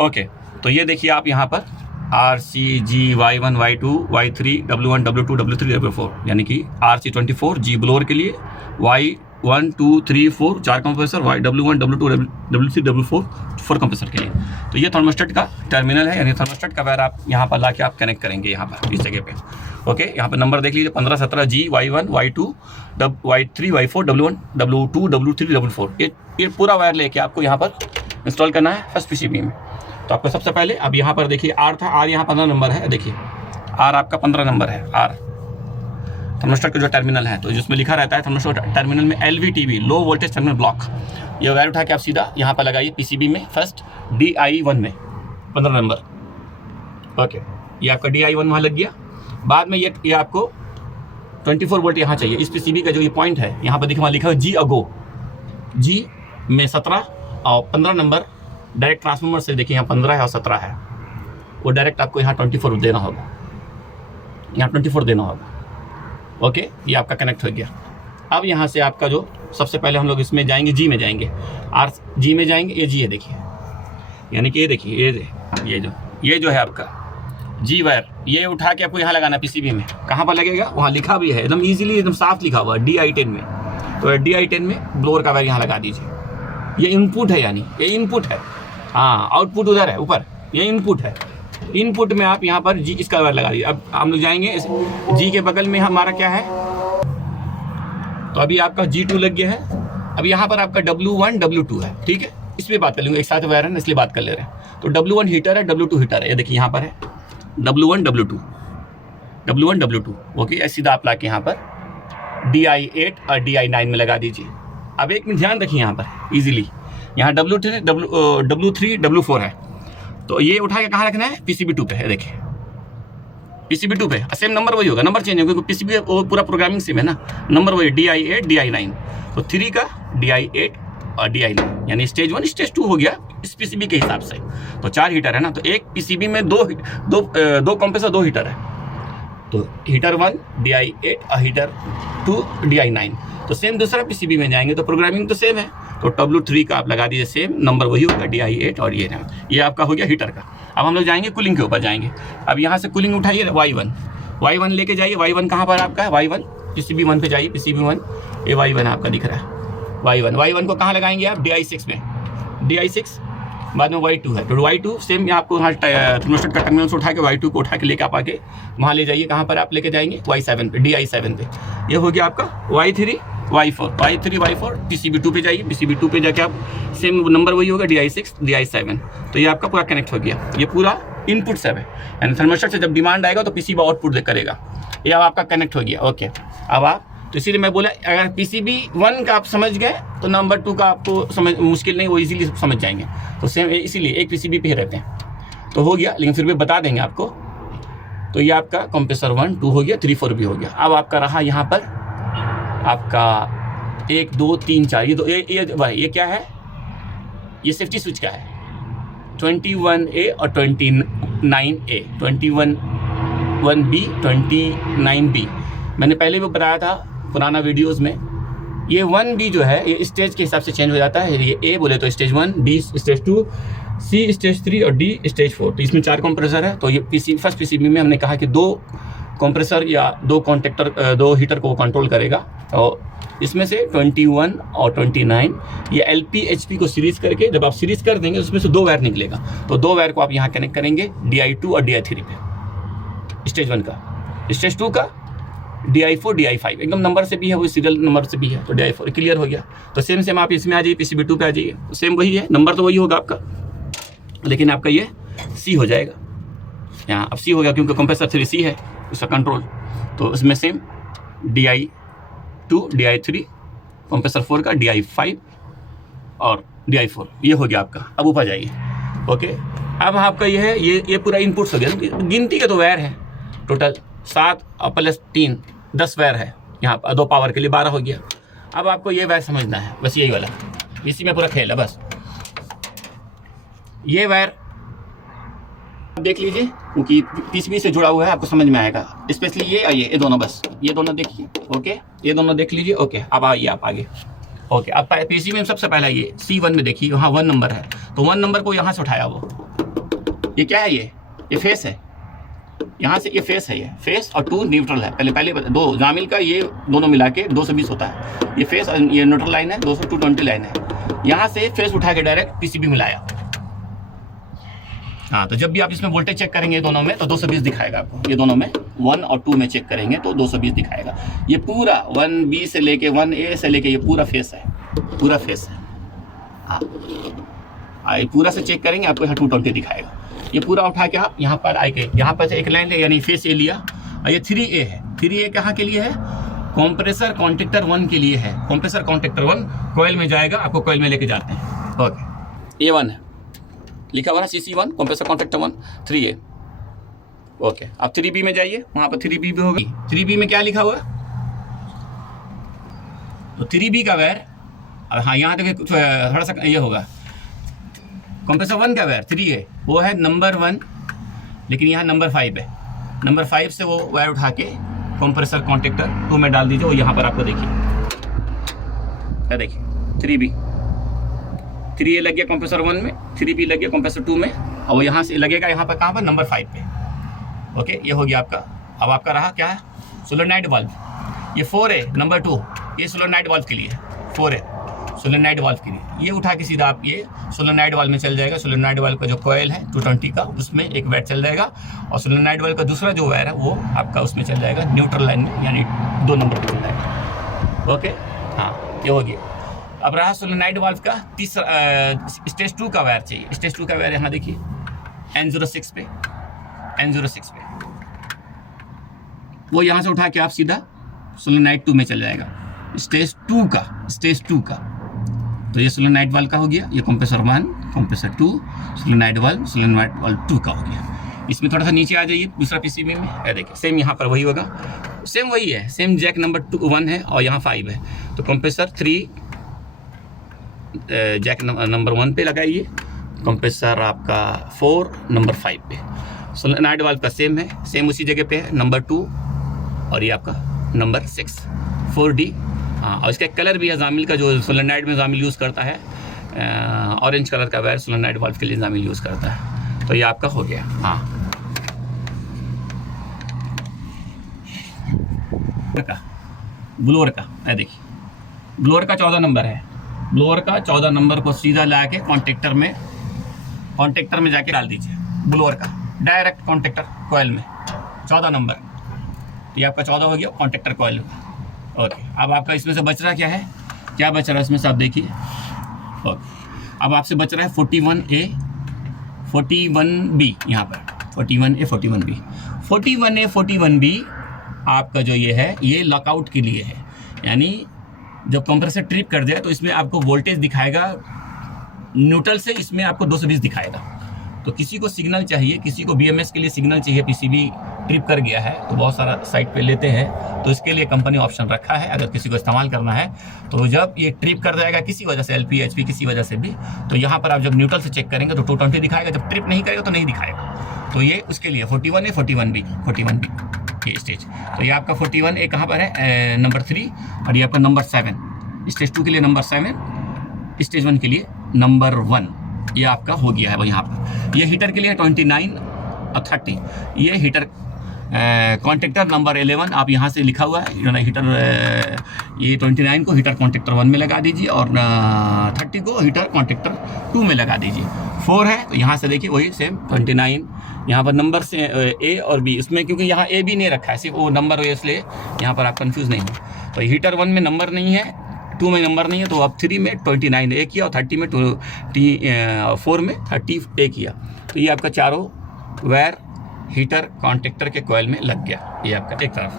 Okay, तो ये देखिए आप यहाँ पर RCG Y1 Y2 Y3 W1 W2 W3 W4 यानी कि RC24 G ब्लोअर के लिए, Y1 2 3 4 4 compressor, W1 W2 W3 W4 4 compressor के लिए। तो ये थर्मोस्टेट का टर्मिनल है, यानी थर्मोस्टेट का वायर आप यहाँ पर ला के आप कनेक्ट करेंगे यहाँ पर इस जगह पे। ओके, यहाँ पर नंबर देख लीजिए 15 17 G Y1 Y2 Y3 Y4 W1 W2 W3 W4। ये पूरा वायर लेके आपको यहाँ पर इंस्टॉल करना है फर्स्ट PCB में। तो आपको सबसे पहले अब यहाँ पर देखिए R था, R यहाँ 15 नंबर है, देखिए R आपका 15 नंबर है, R थर्मोस्टेट का जो टर्मिनल है। तो जिसमें लिखा रहता है थर्मोस्टेट टर्मिनल में LVTB low voltage terminal block, ये वायर उठा के आप सीधा यहाँ पर लगाइए PCB में फर्स्ट DI1 में 15 नंबर। ओके, ये आपका DI1 वहाँ लग गया। बाद में ये आपको 24 वोल्ट यहाँ चाहिए। इस PCB का जो ये पॉइंट है यहाँ पर देखिए वहाँ लिखा है G अगो, G में 17 और 15 नंबर डायरेक्ट ट्रांसफार्मर से देखिए यहाँ 15 है और 17 है, वो डायरेक्ट आपको यहाँ 24 देना होगा, यहाँ 24 देना होगा। ओके, ये आपका कनेक्ट हो गया। अब यहाँ से आपका जो सबसे पहले हम लोग इसमें जाएंगे, G में जाएंगे, G में जाएंगे, ये G है देखिए, यानी कि ये देखिए ये जो है आपका G वायर, ये उठा के आपको यहाँ लगाना PCB में। कहाँ पर लगेगा, वहाँ लिखा भी है एकदम ईजिली, एकदम साफ लिखा हुआ है DI10 में। तो DI10 में ब्लोअर का वायर यहाँ लगा दीजिए। ये इनपुट है, यानी ये इनपुट है, हाँ आउटपुट उधर है ऊपर, ये इनपुट है। इनपुट में आप यहाँ पर G इसका वायर लगा दीजिए। अब हम लोग जाएंगे इस G के बगल में हमारा क्या है, तो अभी आपका G2 लग गया है। अब यहाँ पर आपका W1 W2 है, ठीक है, इस पर बात कर लेंगे, एक साथ वायर है ना इसलिए बात कर ले रहे हैं। तो W1 हीटर है, W2 हीटर है, ये देखिए यहाँ पर है W1 W2। ओके, सीधा आप ला के यहाँ पर DI8 और DI9 में लगा दीजिए। अब एक मिनट ध्यान रखिए यहाँ पर इजीली, यहाँ W3 W4 है, तो ये उठा के कहाँ रखना है, PCB2 पे है। देखिए PCB2 पे सेम नंबर वही होगा, नंबर चेंज होगा क्योंकि PCB वो पूरा प्रोग्रामिंग सेम है ना, नंबर वही DI8 DI9। तो 3 का DI8 और DI9 यानी स्टेज 1 स्टेज 2 हो गया इस PCB के हिसाब से। तो 4 हीटर है ना, तो एक PCB में दो कंप्रेसर 2 हीटर है, तो हीटर 1 DI8 और हीटर 2 DI9। तो सेम दूसरा PCB में जाएंगे तो प्रोग्रामिंग तो सेम है, तो W3 का आप लगा दीजिए, सेम नंबर वही होगा DI8 और ये आपका हो गया हीटर का। अब हम लोग जाएंगे कूलिंग के ऊपर जाएंगे। अब यहाँ से कूलिंग उठाइए Y1 लेके जाइए। Y1 कहाँ पर आपका है, Y1 PCB1 पे जाइए, PCB1 ये Y1 आपका दिख रहा है। Y1 को कहाँ लगाएंगे आप, DI6 में, DI6 बाद में Y2 है, तो Y2 सेम यहाँ आपको वहाँ थर्मोस्टेट का टर्मिनल से उठा के Y2 को उठा के लेके आप आके वहाँ ले जाइए। कहाँ पर आप लेके जाएंगे, Y7 पे, DI7 पे। ये हो गया आपका Y3 Y4 PCB2 पे जाइए, PCB2 पे जाके आप सेम नंबर वही होगा DI6 DI7। तो ये आपका पूरा कनेक्ट हो गया, ये पूरा इनपुट सब है, यानी थर्मोस्टेट से जब डिमांड आएगा तो PCB आउटपुट करेगा। ये अब आपका कनेक्ट हो गया। ओके, अब आप तो इसीलिए मैं बोला अगर PCB1 का आप समझ गए तो नंबर 2 का आपको समझ मुश्किल नहीं, वो इजीली समझ जाएंगे। तो सेम इसीलिए एक PCB पे ही रहते हैं। तो हो गया, लेकिन फिर भी बता देंगे आपको। तो ये आपका कंप्रेसर 1 2 हो गया, 3 4 भी हो गया। अब आपका रहा यहाँ पर आपका 1 2 3 4, ये क्या है, ये सेफ्टी स्विच का है 21A और 29A, 21B 29B। मैंने पहले भी बताया था पुराना वीडियोस में। ये 1B जो है ये स्टेज के हिसाब से चेंज हो जाता है। ये A बोले तो stage 1, B stage 2, C stage 3 और D स्टेज 4। तो इसमें 4 कंप्रेसर है। तो ये फर्स्ट PCB में हमने कहा कि 2 कंप्रेसर या 2 कॉन्टेक्टर 2 हीटर को कंट्रोल करेगा। और इसमें से 21 और 29 ये LP HP को सीरीज करके जब आप सीरीज कर देंगे उसमें से 2 वायर निकलेगा। तो 2 वायर को आप यहाँ कनेक्ट करेंगे DI2 और DI3 पे, स्टेज 1 का। स्टेज 2 का DI4 DI5 एकदम नंबर से भी है, वो सीरियल नंबर से भी है। तो DI4 क्लियर हो गया। तो सेम आप इसमें आ जाइए, PCB2 पे आ जाइए, तो सेम वही है, नंबर तो वही होगा आपका, लेकिन आपका ये C हो जाएगा। यहाँ अब C हो गया क्योंकि कंप्रेसर 3C है उसका कंट्रोल। तो इसमें सेम DI2 DI3, कंप्रेसर 4 का DI5 और DI4, ये हो गया आपका। अब ऊपर जाइए। ओके, अब आपका ये है, ये पूरा इनपुट्स हो गया। गिनती के तो वायर है टोटल 7 और प्लस 3 10 वायर है यहाँ पर, 2 पावर के लिए 12 हो गया। अब आपको ये वायर समझना है, बस यही वाला, इसी में पूरा खेल है बस। ये वायर देख लीजिए क्योंकि PCB से जुड़ा हुआ है, आपको समझ में आएगा। स्पेशली ये दोनों, बस ये दोनों देखिए। ओके, ये दोनों देख लीजिए। ओके, अब आइए आप आगे। ओके, अब PCB में सबसे पहला ये C1 में देखिए, वहाँ 1 नंबर है, तो 1 नंबर को यहाँ से उठाया, वो ये क्या है, ये फेस है, यहाँ से ये फेस है, ये फेस और 2 न्यूट्रल है। पहले 2 जामिल का ये दोनों मिला के 220 होता है। ये फेस और ये न्यूट्रल लाइन है, 220 लाइन है। यहाँ से फेस उठा के डायरेक्ट पीसीबी मिलाया। हाँ, तो जब भी आप इसमें वोल्टेज चेक करेंगे दोनों में तो 220 दिखाएगा आपको। ये दोनों में 1 और 2 में चेक करेंगे तो 220 दिखाएगा। ये पूरा 1B से लेके 1A से लेके ये पूरा फेस है, पूरा फेस है। हाँ, ये पूरा से चेक करेंगे आपको यहाँ 220 दिखाएगा। ये पूरा उठा के आप यहाँ पर आके यहाँ पर एक लाइन है, यानी फेस ए लिया। और ये 3A है। 3A कहाँ के लिए है? कंप्रेसर कॉन्टेक्टर 1 के लिए है। कंप्रेसर कॉन्टेक्टर 1 कॉइल में जाएगा, आपको कॉइल में लेके जाते हैं। ओके, A1 है लिखा हुआ ना, CC1 compressor contactor 1 3A। Okay, आप 3B में जाइए, वहाँ पर 3B भी होगी। 3B में क्या लिखा हुआ है? तो 3B का वायर, हाँ यहाँ देखिए कुछ थोड़ा सा ये होगा। कंप्रेसर 1 का वायर 3A वो है नंबर 1, लेकिन यहाँ नंबर 5 है। नंबर 5 से वो वायर उठा के कंप्रेसर कॉन्टेक्टर 2 में डाल दीजिए। वो यहाँ पर आपको देखिए, क्या देखिए 3B 3A लग गया कंप्रेसर 1 में, 3B लग गया कंप्रेसर 2 में, और वो यहाँ से लगेगा यहाँ पर कहाँ पर? नंबर 5 पे। ओके, ये हो गया आपका। अब आपका रहा क्या है? Solenoid valve. ये 4A नंबर 2, ये सोलेनॉइड वाल्व के लिए 4A सोलेनॉइड वाल्व के लिए। ये उठा के सीधा आप ये सोलेनॉइड वाल्व में चल जाएगा। सोलेनॉइड वाल्व का जो कॉयल है 220 का, उसमें एक वायर चल जाएगा, और सोलेनॉइड वाल्व का दूसरा जो वायर है वो आपका उसमें चल जाएगा न्यूट्रल लाइन में, यानी 2 नंबर पर चल जाएगा। ओके, हाँ ये हो गया। अब रहा सोलेनॉइड वाल्व का तीसरा स्टेज 2 का वायर चाहिए। स्टेज 2 का वायर यहाँ देखिए N06 पे, N06 पे वो यहाँ से उठा के आप सीधा सोलेनॉइड 2 में चल जाएगा। स्टेज 2 का तो ये सोलेनॉइड वाल्व का हो गया। ये कंप्रेसर 1 कंप्रेसर 2 सोलेनॉइड वाल्व 2 का हो गया। इसमें थोड़ा सा नीचे आ जाइए दूसरा पीसीबी में, देखिए सेम यहाँ पर वही होगा, सेम वही है, सेम जैक नंबर 1 है और यहाँ 5 है। तो कंप्रेसर 3 जैक नंबर 1 पे लगाइए, कंप्रेसर आपका 4 नंबर 5 पे। सोलेनॉइड वाल्व का सेम है, सेम उसी जगह पे है नंबर 2, और ये आपका नंबर 6 4D। हाँ, और इसका कलर भी है जामिल का, जो सोलेनॉइड में जामिल यूज़ करता है, ऑरेंज कलर का वायर सोलेनॉइड वाल्व के लिए जामिल यूज़ करता है। तो ये आपका हो गया। हाँ, ब्लोअर का देखिए, ब्लोअर का 14 नंबर है। ब्लोअर का 14 नंबर को सीधा ला के कॉन्टेक्टर में जाके डाल दीजिए। ब्लोअर का डायरेक्ट कॉन्टेक्टर कॉइल में 14 नंबर, तो ये आपका 14 हो गया कॉन्टेक्टर कॉइल में। ओके, अब आपका इसमें से बच रहा क्या है? क्या बच रहा है इसमें से आप देखिए। ओके, अब आपसे बच रहा है 41A 41B, यहाँ पर 41A 41B 41A 41B आपका जो ये है, ये लॉकआउट के लिए है। यानी जब कंप्रेसर ट्रिप कर दिया तो इसमें आपको वोल्टेज दिखाएगा न्यूट्रल से, इसमें आपको 220 दिखाएगा। तो किसी को सिग्नल चाहिए, किसी को BMS के लिए सिग्नल चाहिए, पीसीबी ट्रिप कर गया है तो बहुत सारा साइट पे लेते हैं, तो इसके लिए कंपनी ऑप्शन रखा है। अगर किसी को इस्तेमाल करना है तो जब ये ट्रिप कर जाएगा किसी वजह से, LP HP किसी वजह से भी, तो यहाँ पर आप जब न्यूट्रल से चेक करेंगे तो 220 दिखाएगा, जब ट्रिप नहीं करेगा तो नहीं दिखाएगा। तो ये उसके लिए 41A 41B ये स्टेज। तो ये आपका 41A कहाँ पर है? नंबर 3, और ये आपका नंबर 7। स्टेज 2 के लिए नंबर 7, स्टेज 1 के लिए नंबर 1। ये आपका हो गया है वो यहाँ पर। ये हीटर के लिए 29 और 30। ये हीटर कॉन्टेक्टर नंबर 11 आप यहाँ से लिखा हुआ है हीटर, ये 29 को हीटर कॉन्टेक्टर 1 में लगा दीजिए, और 30 को हीटर कॉन्टेक्टर 2 में लगा दीजिए। 4 है तो यहाँ से देखिए वही सेम 29, यहाँ पर नंबर से A और B, इसमें क्योंकि यहाँ A भी नहीं रखा है, सिर्फ वो नंबर है, इसलिए यहाँ पर आप कंफ्यूज नहीं हो। तो हीटर 1 में नंबर नहीं है, 2 में नंबर नहीं है, तो आप 3 में 29A किया और 30 में 4 में 30A किया। तो ये आपका चारों वायर हीटर कॉन्टेक्टर के कॉइल में लग गया। ये आपका एक तरफ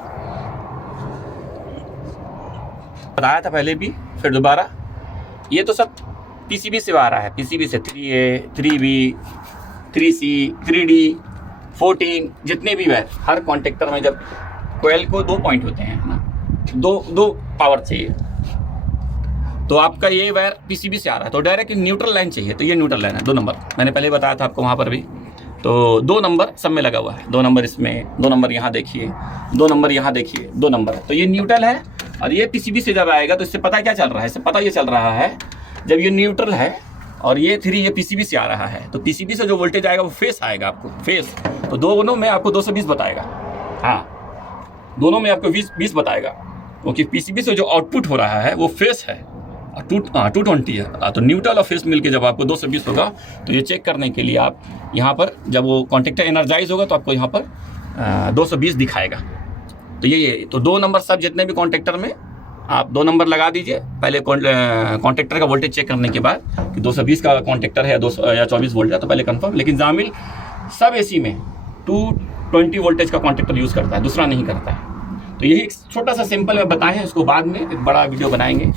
बताया था पहले भी, फिर दोबारा। ये तो सब पीसीबी से आ रहा है, पीसीबी से 3A 3B 3C 3D 14 जितने भी वायर, हर कॉन्टेक्टर में जब कॉइल को 2 पॉइंट होते हैं ना, दो पावर चाहिए, तो आपका ये वायर पीसीबी से आ रहा है तो डायरेक्ट न्यूट्रल लाइन चाहिए। तो ये न्यूट्रल लाइन है 2 नंबर, मैंने पहले बताया था आपको वहाँ पर भी। तो 2 नंबर सब में लगा हुआ है, 2 नंबर इसमें, 2 नंबर यहाँ देखिए, 2 नंबर यहाँ देखिए, 2 नंबर है। तो ये न्यूट्रल है, और ये पीसीबी से जब आएगा तो इससे पता क्या चल रहा है? इससे पता ये चल रहा है जब ये न्यूट्रल है और ये 3 ये पीसीबी से आ रहा है। तो पीसीबी से जो वोल्टेज आएगा वो फेस आएगा आपको, फेस। तो दोनों में आपको 220 बताएगा। हाँ, दोनों में आपको 20 बताएगा, क्योंकि पीसीबी से जो आउटपुट हो रहा है वो फेस है, 220 है। तो न्यूट्रल और फेस मिलके जब आपको 220 होगा, तो ये चेक करने के लिए आप यहाँ पर जब वो कॉन्टेक्टर एनर्जाइज होगा तो आपको यहाँ पर 220 दिखाएगा। तो ये तो 2 नंबर सब जितने भी कॉन्टेक्टर में आप 2 नंबर लगा दीजिए पहले कॉन्टेक्टर का वोल्टेज चेक करने के बाद कि 220 का कॉन्टेक्टर है या 200 या 24 वोल्ट है, तो पहले कंफर्म। लेकिन जामिल सब एसी में 220 वोल्टेज का कॉन्टेक्टर यूज़ करता है, दूसरा नहीं करता है। तो यही एक छोटा सा सिंपल में बताएं, इसको बाद में एक बड़ा वीडियो बनाएंगे।